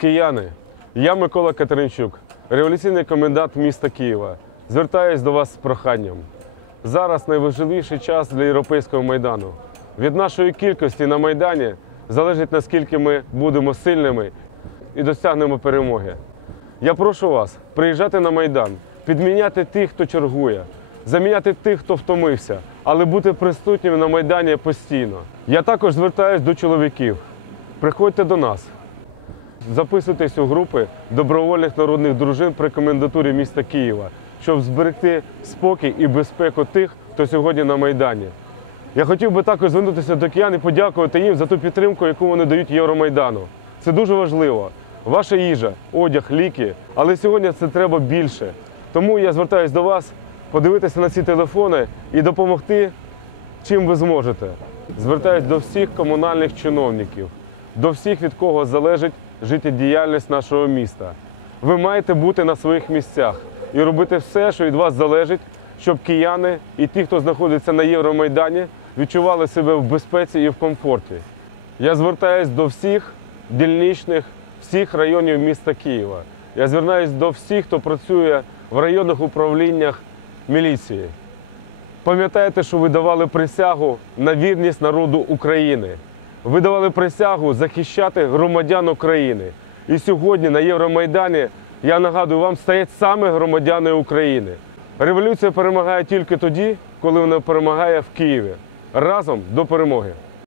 Кияни, я Микола Катеринчук, революційний комендант міста Києва. Звертаюсь до вас з проханням. Зараз найважливіший час для європейського майдану. Від нашої кількості на майдані залежить наскільки ми будемо сильними і досягнемо перемоги. Я прошу вас приїжджати на майдан, підміняти тих, хто чергує, заміняти тих, хто втомився, але бути присутніми на майдані постійно. Я також звертаюсь до чоловіків. Приходьте до нас, записуйтесь у групи добровольних народних дружин при комендатурі міста Києва, щоб зберегти спокій і безпеку тих, хто сьогодні на майдані. Я хотів би також звернутися до киян і подякувати їм за ту підтримку, яку вони дають Євромайдану. Це дуже важливо. Ваша їжа, одяг, ліки, але сьогодні це треба більше. Тому я звертаюся до вас подивитися на ці телефони і допомогти, чим ви зможете. Звертаюсь до всіх комунальних чиновників, до всіх, від кого залежить життєдіяльність нашого міста. Ви маєте бути на своїх місцях і робити все, що від вас залежить, щоб кияни і ті, хто знаходиться на Євромайдані, відчували себе в безпеці і в комфорті. Я звертаюсь до всіх дільничних, всіх районів міста Києва. Я звертаюсь до всіх, хто працює в районних управліннях міліції. Пам'ятайте, що ви давали присягу на вірність народу України. Ви давали присягу захищати громадян України. І сьогодні на Євромайдані, я нагадую, вам стоять саме громадяни України. Революція перемагає тільки тоді, коли вона перемагає в Києві. Разом до перемоги!